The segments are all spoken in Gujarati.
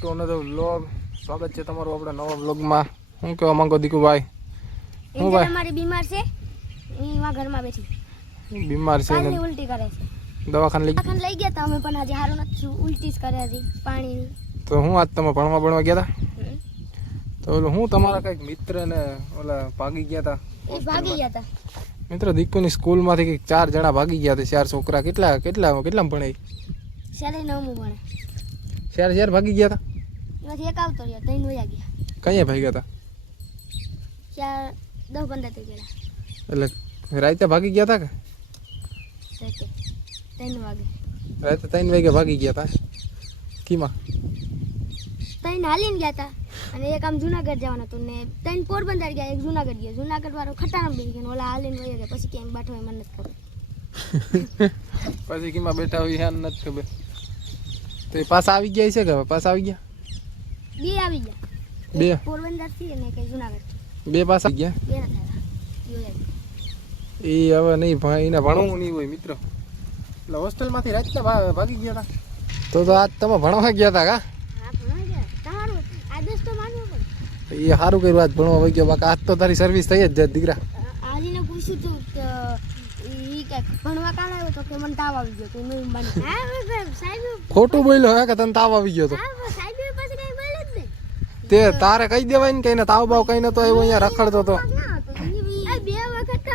તો વ્લોગ સ્વાગત છે તમારું આપણા નવા વ્લોગમાં. શું કહેવા માંગો દીકુભાઈ? હું ભાઈ અમારી બીમાર છે, એમાં ઘરમાં બેઠી બીમાર છે ને ઉલટી કરે છે. દવાખાને લઈ ગયા હતા અમે, પણ આજે સારું નથી, ઉલટી જ કરે છે પાણીની. તો હું આજ તમે ભણવા ગયા હતા? તો ઓલું હું તમારા કંઈક મિત્ર ને ઓલા ભાગી ગયા હતા? એ ભાગી ગયા હતા મિત્ર દીકુની સ્કૂલમાંથી કંઈક 4 જણા ભાગી ગયા હતા. 4 છોકરા. કેટલામાં ભણે? 9મું ભણે. 4 ભાગી ગયા હતા. એમાંથી એક આવતો રહ્યો, 3 વયા ગયા. કઈ ભાગ્યા હતા? 10-15 થઈ ગયા. એટલે રાતે ભાગી ગયા હતા કે રાતે 3 વાગે? રાતે 3 વાગે ભાગી ગયા હતા. કીમાં 3 હાલીને ગયા હતા, અને એક આમ જુનાગઢ જવાનું હતું, ને 3 પોરબંદર ગયા, એક જુનાગઢ ગયા. જુનાગઢ વાળો ખટારામ બેસી ગયો, ઓલા હાલીને વયા ગયા. પછી ક્યાંય બાઠો મને નથી ખબર. પછી કીમાં બેઠા હોય યાર નથી ખબર. તો એ પાછા આવી ગયા છે કે હવે પાછા આવી ગયા? 2 આવી ગયા. 2 પોરબંદર થી અને કઈ જુનાગઢ. 2 પાછા આવી ગયા. 2 ના થયા. એ હવે નહીં એને ભણવું નહીં હોય મિત્ર. એટલે હોસ્ટેલમાંથી રાતના ભાગી ગયા હતા. તો આજ તમે ભણવા ગયા હતા કા? હા, ભણવા ગયા. તમારું આદેશ તો માનવો પડે. એ સારું કર્યું આજ ભણવા વહી ગયો. બાકી આજ તો તારી સર્વિસ થઈ જ જાય દીકરા. આલીને પૂછ્યું તું કે ઈ કે ભણવા કાં આવ્યો તો કે મને તાવ આવી ગયો તો મેં બાની. હા સાહેબ ખોટું બોલ્યો હે કે તને તાવ આવી ગયો તો? હા સાહેબ પાસે કઈ બોલે જ નહીં. તે તારે કહી દેવાય ને કઈને તાવ બાવ કઈ નતો આવ્યો, અહીંયા રખડતો તો. આ 2 વખત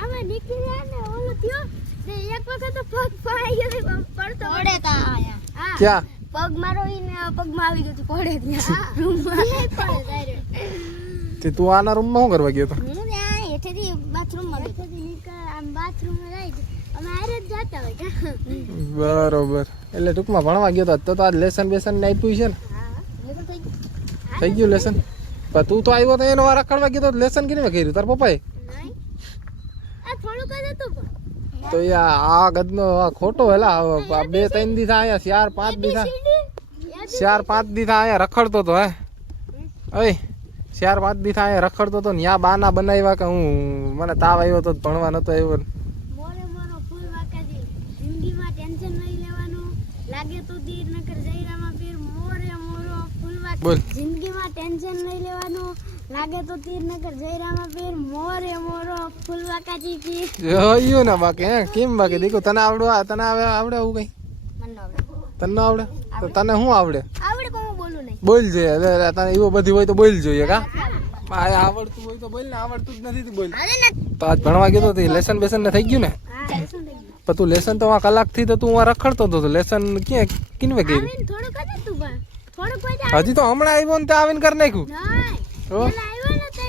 આમાં નીકળ્યા ને ઓલો થયો ને, એક વખત તો પગ પાઈ ગયો પડતો પડે તા આયા. હા ક્યાં પગ મારો ઈને પગમાં આવી ગયો તો પડે ત્યાં રૂમમાં પડે ડાયરેક્ટ. તે તું આના રૂમમાં શું કરવા ગયો તો? હું ત્યાં હેઠેથી બાથરૂમમાં હેઠેથી નીકળ આમ બાથરૂમમાં રહી અમે આરે જ જતા હોય કે. બરોબર. એટલે ટૂંકમાં ભણવા ગયો તો આજ લેસન બેસન ને આપ્યું છે ને? હા લેસન થઈ ગયું. થઈ ગયું લેસન? પણ તું તો આવ્યો તો એનો વાર રખડવા ગયો તો લેસન કેને કર્યું તાર પપ્પાએ? નહીં આ થોડુંક જ હતું પણ. તો આ ગદનો ખોટો હેલા 2-3 દી થાય 4-5 દી થાય 4-5 દી થાય રખડતો તો હે ઓય 4-5 દી થાય રખડતો તો ને બાના બનાવ્યા કે હું મને તાવ આવ્યો તો ભણવા નતો આવ્યો. મોરે મોરો ફૂલ વાકાજી, જિંદગીમાં ટેન્શન નહીં લેવાનું, લાગે તો તીર નકર જઈરામાં પીર. મોરે મોરો ફૂલ બોલ. વાકાજી, જિંદગીમાં ટેન્શન નહીં લેવાનું, લાગે તો તીર નકર જઈરામાં પીર. મોરે મોરો ફૂલ વાકાજી પીર. જોયું ને બાકી હે કેમ બાકી દીકુ તને આવડે આવડે આવું કઈ? મને આવડે. તને આવડે? તો તને શું આવડે? આવડે પણ હું બોલું નહીં. બોલ છે એટલે તને એવું બધી હોય તો બોલ જોઈએ કા? આવડતું હોય તો બોલ ને, આવડતું જ નથી તો બોલ. તો આજ ભણવા ગયો તો લેસન બેસન ને થઈ ગયું ને? હા લેસન થઈ ગયું. પણ તું લેસન તો કલાક થી તો તું રખડતો હતો. લેસન ક્યાં કિનવે કર્યું? આવીને થોડુંક જ હતું પણ થોડુંક જ. હજી તો હમણાં આવ્યો ને તે આવીને કરી નાખ્યું. નહીં તો પેલા આવ્યો ને તે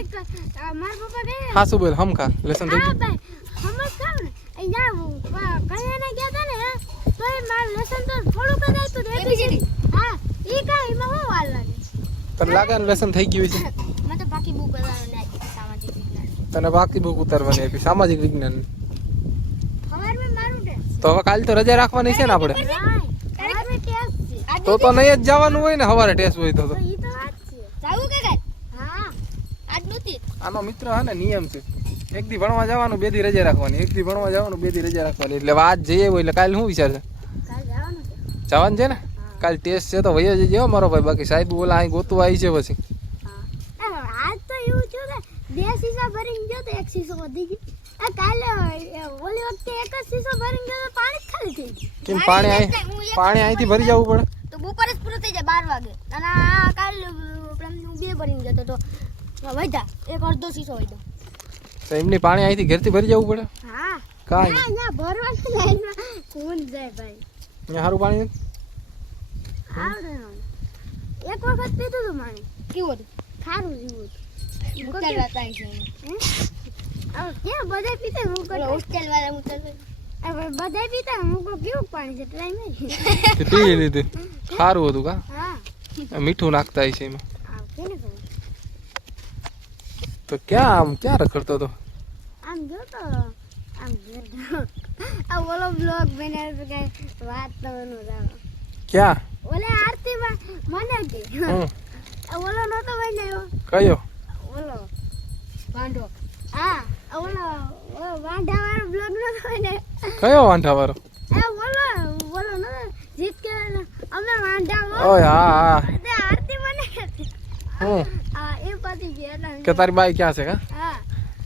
મારા પપ્પા કહે હા શું બોલ હમખા લેસન થઈ હા ગયું? ભાઈ હમજ ખાવ ને અહીંયા કયાને ગયા હતા ને તો એ મારું લેસન તો થોડુંક જ આપ્યું હતું ABCD. હા ઈ કાંઈ એમાં શું વાર લાગે? તને લાગે ને લેસન થઈ ગયું છે? મેં તો બાકી બુક કરવાનું આપી સામાજિક વિજ્ઞાન. તને બાકી બુક ઉતારવાની આપી સામાજિક વિજ્ઞાન. ખબર મેં મારું ટેસ્ટ તો હવે કાલ તો રજા રાખવાની છે ને આપણે? ટેસ્ટ છે. તો નહીં જ જવાનું હોય ને સવારે ટેસ્ટ હોય તો. ઈ તો વાત છે. જાવું કે કાઈ? હા આજ નહોતી. આનો મિત્ર હે ને નિયમ છે, એક દી ભણવા જવાનું 2 દી રજા રાખવાની, એક દી ભણવા જવાનું 2 દી રજા રાખવાની. એટલે આજ જઈએ હોય એટલે કાલ શું વિચાર છે? કાલ જવાનું છે. જવાનું છે ને? કાલ ટેસ્ટ છે તો વયો જજે હો મારો ભાઈ. બાકી સાહેબ ઓલા અહીં ગોતવા આવી છે પછી. હા આજ તો એવું થયું કે 2 શીશા ભરીને ગયો તો 1 શીશો વધી ગયો. આ કાલે ઓલી વખતે 1 જ શીશો ભરીને ગયો તો પાણી જ ખાલી થઈ ગયું. કેમ પાણી અહીંથી ભરી જવું પડે? તો બપોરે જ પૂરું થઈ જાય 12 વાગે. અને આ કાલ હું 2 ભરીને જતો તો વધ્યા 1 અડધો શીશો વધ્યો. તો એમની પાણી અહીંથી ઘરથી ભરી જવું પડે? હા કાંઈ ના ભરવાની લાઈનમાં કોણ જાય ભાઈ? અહીંયા સારું પાણી નથી? આવડે એક વખત પીધું હતું પાણી. કેવું હતું? ખારું જેવું હતું. ઉતરવા તાઈ છે હવે ક્યાં બધા પીતા હું કોઈ હોસ્ટેલ વાળા ઉતરવા હવે બધા પીતા હું કોઈ કેવું પાણી છે ટ્રાય નહીં. તે પી લીધું સારું હતું કા? હા મીઠું નાખતા છે એમાં. આવ કેને ખબર? તો ક્યાં રખડતો હતો? આમ જો તો આમ આ ઓલો બ્લોગ બનાવ્યો તો કઈ વાત તો નો જાણો. ક્યાં? ઓલે આરતીમાં મને હતી. ઓલો નતો બનાવ્યો. કયો? ઓલો વાંઢો. હા ઓલો વાંઢા વાળો બ્લોગ નતો બનાવ્યો. કયો વાંઢા વાળો? ઓલો નતો જીત કે અમે વાંઢા હો ઓય હા હા તે આરતી મને હું આ એ પતિ ગયા કે તારી બાઈ ક્યાં છે કા હા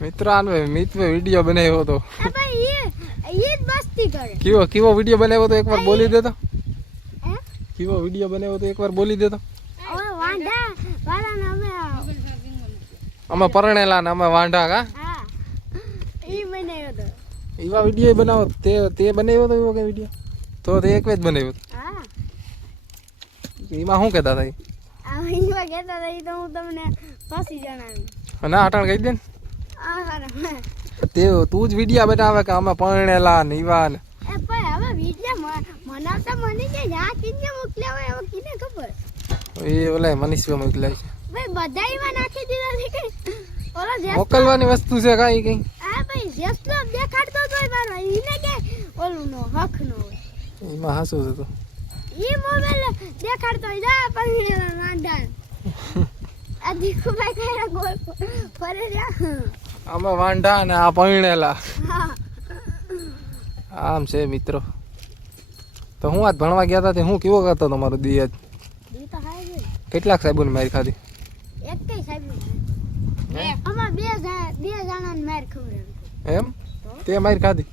મિત્ર આને મિત્ર વિડીયો બનાવ્યો હતો એ ભાઈ એ જ મસ્તી કરે કેવો કેવો વિડીયો બનાવ્યો તો એકવાર બોલી દે તો હે કેવો વિડીયો બનાવ્યો તો એકવાર બોલી દે તો ઓય વાંઢા વાળાને અમે પરણેલા ને અમે વાંઢા કા હા ઈ બનાવ્યો તો એવા વિડીયો બનાવો તે બનાવ્યો તો એવો કઈ વિડીયો તો તે એક જ બનાવ્યો હા એમાં શું કહેતા હતા આ ઈવા કહેતા હતા ઈ તો હું તમને પછી જણાવું ના અટાણ કહી દે ને આ હારા તે તું જ વિડીયો બનાવે કે અમે પરણેલા ને ઈવા ને એ ભાઈ હવે વિડિયા મનાવતા મને કે યા કિને મોકલ્યા હોય હવે કિને ખબર એ ઓલા મનીષભાઈ મોકલાય છે ભાઈ બધા ઈવા નાખી દીધા છે કે ઓલા જે મોકલવાની વસ્તુ છે કાંઈ કઈ આ ભાઈ જેસ્તો દેખાડતો તોય મારો ઈને કે ઓલું નો હક નો હોય એમાં હાસું છે તો ઈ મોબાઈલ દેખાડતો હોય જા પંગી વાંડા આ દીકુ ભાઈ કયા ગોલ ફરે રહ્યા અમે વાંઢા ને આ પરણેલા હા આમ છે મિત્રો તો હું આજ ભણવા ગયા હતા તે હું કેવો કરતો તમારો દી આજ ઈ તો હાય છે કેટલાક સાહેબોને મારી ખાધી એક કઈ સાહેબ અમાર બે જણાને માર ખબર એમ તે મારી ખાધી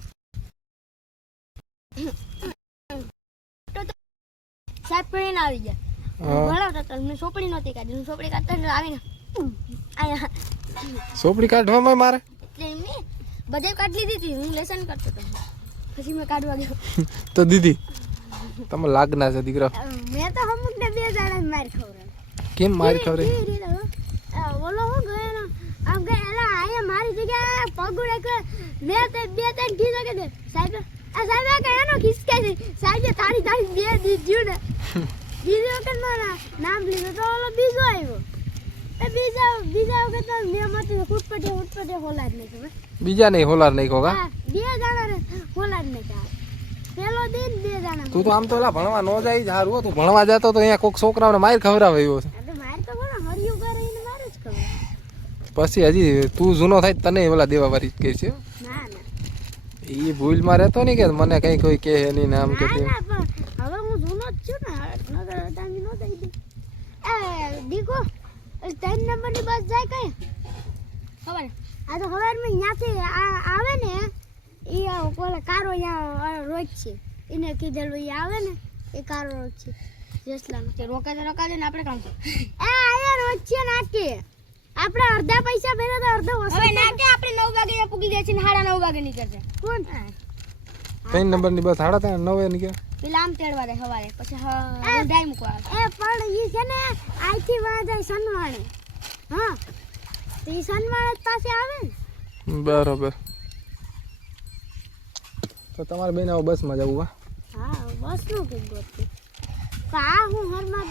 સાહેબ પણ આવી ગયા હા. ભણાવતા તો મેં સોપડી નહોતી કાઢી હું સોપડી કાઢતા ને આવીને આયા સોપડી કાઢવામાં મારે એટલે એમને બધે કાઢી લીધી હતી હું લેસન કરતો હતો પછી મેં કાઢવા ગયો તો દીદી તમે લાગના છે દીકરા મેં તો અમુક ને બે જણાને માર ખબર કેમ મારી ખબર બોલો હું ગયો આમ ગયેલા આયા મારી જગ્યાએ પગુડે કે મેં તે બે ત્રણ કીધો કે દે સાહેબ આ સાહેબ કે એનો ખિસકે છે સાહેબ તારી બે દીધ્યું ને બીજો વખત મારા નામ લીધું તો ઓલો બીજો આવ્યો એ બીજા વખત તો મેં મતી ઉટપટે હોલા જ નહીં ખબર બીજા નહીં હોલાર નહીં કોકા હા બે જણા રે હોલા જ નહીં કા પેલો દિન બે જણા તું તો આમ તો ઓલા ભણવા ન જાય જ હારું હો. તું ભણવા જતો તો અહીંયા કોક છોકરાઓને માર ખવડાવે એવો છે આ તો માર તો બોલો હરિયું કરે એને મારે જ ખબર પછી હજી તું જૂનો થાય તને ઓલા દેવા વાળી જ કહે છે ના ના એ ભૂલમાં રહેતો નહીં કે મને કઈ કોઈ કહે નહીં ને આમ કે તેમ. ના, પણ હવે હું જૂનો જ છું ને નગર ટાંગી નો દઈ દે એ દીકો 3 નંબરની બસ જાય કઈ ખબર આ તો ખબર મેં ત્યાંથી આવે ને એ ઓલા કારો અહીંયા રોજ છે એને કીધેલું એ આવે ને એ કારો રોજ છે જેસલાનો તે રોકાય ને આપણે કામ એ આયા રોજ છે નાકે આપણે અડધા પૈસા ભર્યા તો અડધો વસૂલ હવે નાકે આપણે 9 વાગે પૂગી જાય છે ને 9:30 વાગે નીકળશે કોણ 3 નંબરની બસ 9:30 નીકળે પેલા આમ તેડવા દે હવારે પછી ડાઈ મૂકવા એ પણ ઈ છે ને આઈથી વા જાય સનવાણે હા તે સનવાણે પાસે આવે ને બરોબર તો તમારે બેન આવો બસમાં જવું હા હા બસ નું કે ગોતી આ હું હરમાં